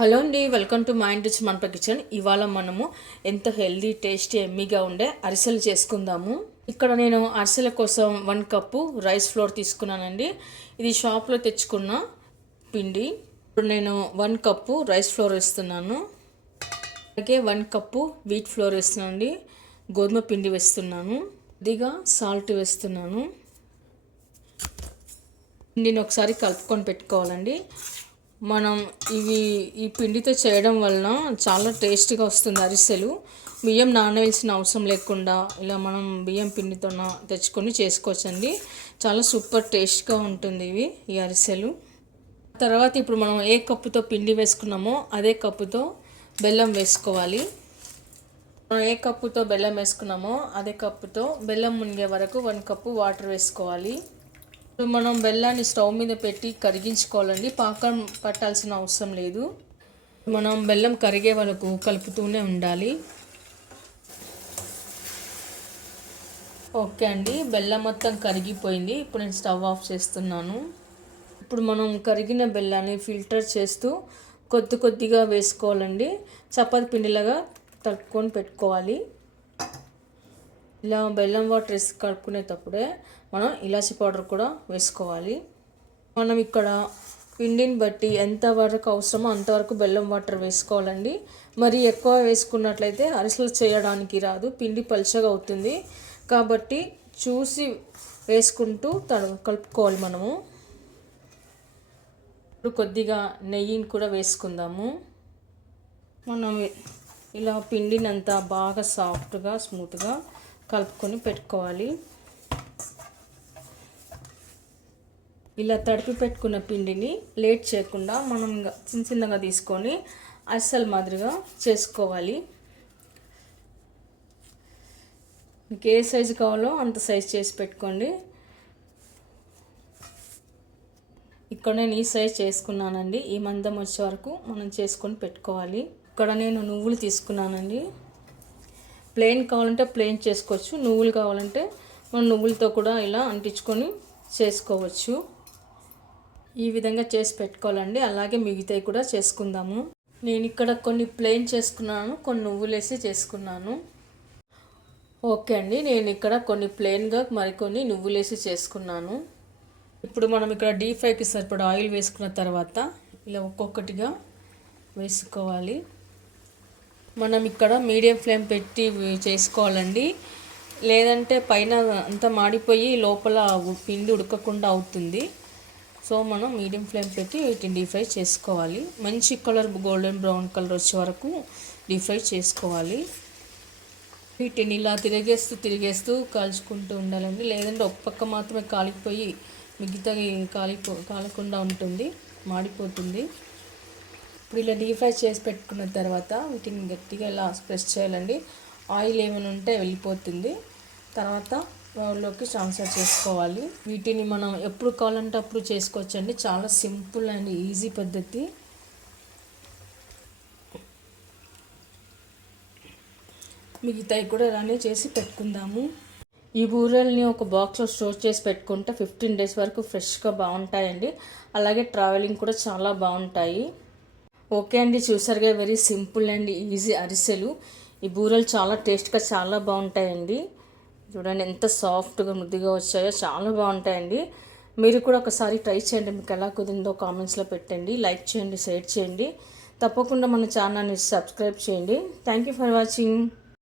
Hello అండి, welcome to mind rich మనప kitchen. ఇవాళ మనము ఎంత హెల్దీ టేస్టీ ఎమ్మీగా ఉండే అరిసెలు చేసుకుందాము. ఇక్కడ నేను అరిసెల కోసం 1 కప్పు రైస్ ఫ్లోర్ తీసుకున్నానండి. ఇది షాప్లో తెచ్చుకున్న పిండి. ఇప్పుడు నేను 1 కప్పు రైస్ ఫ్లోర్ వేస్తున్నాను. అలాగే 1 కప్పు వీట్ ఫ్లోర్ వేస్తున్నానండి. గోధుమ పిండి వేస్తున్నాను. కొద్దిగా సాల్ట్ వేస్తున్నాను. పిండిని ఒకసారి కలుపుకొని పెట్టుకోవాలండి. మనం ఈ పిండితో చేయడం వలన చాలా టేస్టీగా వస్తుంది అరిసెలు. బియ్యం నానవేయాల్సిన అవసరం లేకుండా ఇలా మనం బియ్యం పిండితో తెచ్చుకొని చేసుకోవచ్చండి. చాలా సూపర్ టేస్ట్గా ఉంటుంది ఈ అరిసెలు. తర్వాత ఇప్పుడు మనం ఏ కప్పుతో పిండి వేసుకున్నామో అదే కప్పుతో బెల్లం వేసుకోవాలి. మనం ఏ కప్పుతో బెల్లం వేసుకున్నామో అదే కప్పుతో బెల్లం మునిగే వరకు 1 కప్పు వాటర్ వేసుకోవాలి. మనం బెల్లాన్ని స్టవ్ మీద పెట్టి కరిగించుకోవాలండి. పాకం పట్టాల్సిన అవసరం లేదు. మనం బెల్లం కరిగే వరకు కలుపుతూనే ఉండాలి. ఓకే అండి, బెల్లం మొత్తం కరిగిపోయింది. ఇప్పుడు నేను స్టవ్ ఆఫ్ చేస్తున్నాను. ఇప్పుడు మనం కరిగిన బెల్లాన్ని ఫిల్టర్ చేస్తూ కొద్దిగా వేసుకోవాలండి. చపాతి పిండిలాగా తలుపుకొని పెట్టుకోవాలి. ఇలా బెల్లం వాటర్ వేసి కలుపుకునేటప్పుడే మనం ఇలాచి పౌడర్ కూడా వేసుకోవాలి. మనం ఇక్కడ పిండిని బట్టి ఎంతవరకు అవసరమో అంతవరకు బెల్లం వాటర్ వేసుకోవాలండి. మరి ఎక్కువ వేసుకున్నట్లయితే అరిసెలు చేయడానికి రాదు, పిండి పలుచగా అవుతుంది. కాబట్టి చూసి వేసుకుంటూ కలుపుకోవాలి మనము. ఇప్పుడు కొద్దిగా నెయ్యిని కూడా వేసుకుందాము. మనం ఇలా పిండిని అంతా బాగా సాఫ్ట్గా స్మూత్గా కలుపుకొని పెట్టుకోవాలి. ఇలా తడిపి పెట్టుకున్న పిండిని లేట్ చేయకుండా మనం చిన్నగా తీసుకొని అరిసెల మాదిరిగా చేసుకోవాలి. మీకు ఏ సైజు కావాలో అంత సైజు చేసి పెట్టుకోండి. ఇక్కడ నేను ఈ సైజు చేసుకున్నానండి. ఈ మందం వచ్చే వరకు మనం చేసుకొని పెట్టుకోవాలి. ఇక్కడ నేను నువ్వులు తీసుకున్నానండి. ప్లెయిన్ కావాలంటే ప్లెయిన్ చేసుకోవచ్చు, నువ్వులు కావాలంటే మనం నువ్వులతో కూడా ఇలా అంటించుకొని చేసుకోవచ్చు. ఈ విధంగా చేసి పెట్టుకోవాలండి. అలాగే మిగతాయి కూడా చేసుకుందాము. నేను ఇక్కడ కొన్ని ప్లెయిన్ చేసుకున్నాను, కొన్ని నువ్వులు వేసి చేసుకున్నాను. ఓకే అండి, నేను ఇక్కడ కొన్ని ప్లెయిన్గా మరికొన్ని నువ్వులు వేసి చేసుకున్నాను. ఇప్పుడు మనం ఇక్కడ డీప్ ఫ్రైకి సరిపడా ఆయిల్ వేసుకున్న తర్వాత ఇలా ఒక్కొక్కటిగా వేసుకోవాలి. మనం ఇక్కడ మీడియం ఫ్లేమ్ పెట్టి చేసుకోవాలండి. లేదంటే పైన అంతా మాడిపోయి లోపల పిండి ఉడకకుండా అవుతుంది. సో మనం మీడియం ఫ్లేమ్ పెట్టి వీటిని డీప్ ఫ్రై చేసుకోవాలి. మంచి కలర్ గోల్డెన్ బ్రౌన్ కలర్ వచ్చే వరకు డీప్ ఫ్రై చేసుకోవాలి. వీటిని ఇలా తిరిగేస్తూ కాల్చుకుంటూ ఉండాలండి. లేదంటే ఒక పక్క మాత్రమే కాలిపోయి మిగతా కాలకుండా ఉంటుంది, మాడిపోతుంది. ఇప్పుడు ఇలా డీప్ ఫ్రై చేసి పెట్టుకున్న తర్వాత వీటిని గట్టిగా ఇలా ప్రెస్ చేయాలండి. ఆయిల్ ఏమైనా ఉంటే వెళ్ళిపోతుంది. తర్వాత బౌల్లోకి ట్రాన్స్ఫర్ చేసుకోవాలి. వీటిని మనం ఎప్పుడు కావాలంటే అప్పుడు చేసుకోవచ్చండి. చాలా సింపుల్ అండ్ ఈజీ పద్ధతి. మిగతాయి కూడా ఇలానే చేసి పెట్టుకుందాము. ఈ బూరెల్ని ఒక బాక్స్లో స్టోర్ చేసి పెట్టుకుంటే 15 డేస్ వరకు ఫ్రెష్గా బాగుంటాయండి. అలాగే ట్రావెలింగ్ కూడా చాలా బాగుంటాయి. ఓకే అండి, చూసారుగా వెరీ సింపుల్ అండ్ ఈజీ అరిసెలు. ఈ బూరెలు చాలా టేస్ట్గా చాలా బాగుంటాయండి. చూడండి ఎంత సాఫ్ట్గా ముద్దుగా వచ్చాయో, చాలా బాగుంటాయండి. మీరు కూడా ఒకసారి ట్రై చేయండి. మీకు ఎలా కుదిరిందో కామెంట్స్లో పెట్టండి. లైక్ చేయండి, షేర్ చేయండి. తప్పకుండా మన ఛానల్ని సబ్స్క్రైబ్ చేయండి. Thank you for watching.